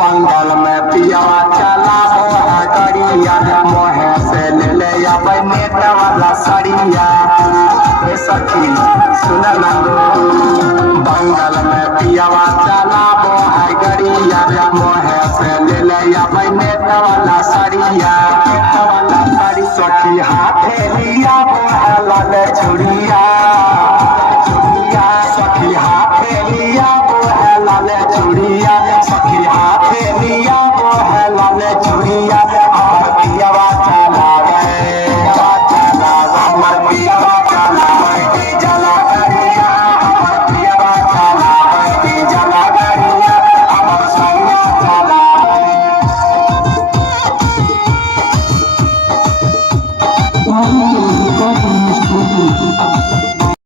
बंगाल में पियावा चलाबो है गरिया मोहे से ले ले आबै नेट वाला सड़िया ए सखी सुन ना बंगाल में पियावा चलाबो है गरिया मोहे से ले ले आबै नेट वाला सड़िया सखी हाथे लिया बोला लाल छुड़िया